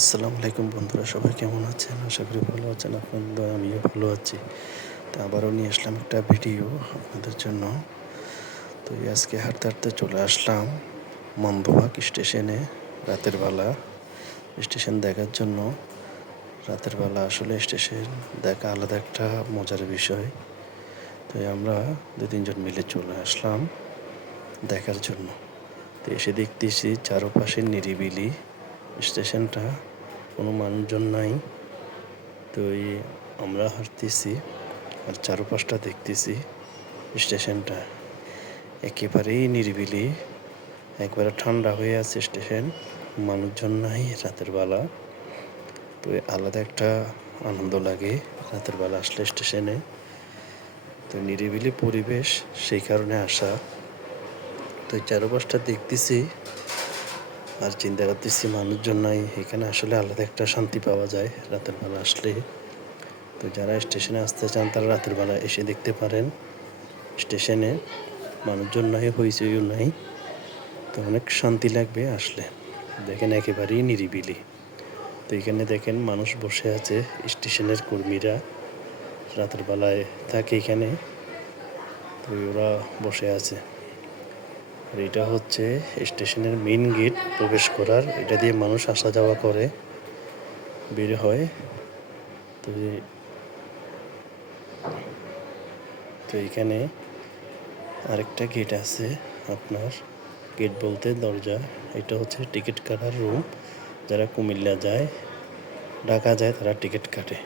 আসসালামু আলাইকুম বন্ধুরা, সবাই কেমন আছেন? আশা করি ভালো আছেন। আপনাদের দয়ায় আমিও ভালো আছি। তো আবারও নিয়ে আসলাম একটা ভিডিও আপনাদের জন্য। তো আজকে হাঁটতে হাঁটতে চলে আসলাম মন্দবাগ স্টেশনে রাতের বেলা। স্টেশন দেখার জন্য। রাতের বেলা আসলে স্টেশন দেখা আলাদা একটা মজার বিষয়। তো আমরা ২-৩ জন মিলে চলে আসলাম দেখার জন্য। তো এসে দেখতেছি চারপাশে নিরিবিলি, স্টেশনটা কোনো মানুষজন নাই। তো আমরা হাঁটতেছি আর চারপাশটা দেখতেছি। স্টেশনটা একেবারেই নিরিবিলি, একবারে ঠান্ডা হয়ে আছে স্টেশন, মানুষজন নাই রাতের বেলা। তো আলাদা একটা আনন্দ লাগে রাতের বেলা আসলে স্টেশনে। তো নিরিবিলি পরিবেশ, সেই কারণে আসা। তো চারপাশটা দেখতেছি আর চিন্তা করতেছি মানুষজন নাই, এখানে আসলে আলাদা একটা শান্তি পাওয়া যায় রাতের বেলা আসলে। তো যারা স্টেশনে আসতে চান তারা রাতের বেলা এসে দেখতে পারেন। স্টেশনে মানুষজন নাই, হইচইও নাই। তো অনেক শান্তি লাগবে আসলে। দেখেন একেবারেই নিরিবিলি। তো এখানে দেখেন মানুষ বসে আছে, স্টেশনের কর্মীরা রাতের বেলায় থাকে এখানে। তো ওরা বসে আছে। আর এটা হচ্ছে স্টেশনের মেইন গেট, প্রবেশ করার। এটা দিয়ে মানুষ আসা যাওয়া করে, বের হয়। তো তো এখানে আরেকটা গেট আছে আপনার, গেট বলতে দরজা। এটা হচ্ছে টিকিট কাটার রুম। যারা কুমিল্লা যায়, ঢাকা যায়, তারা টিকিট কাটে।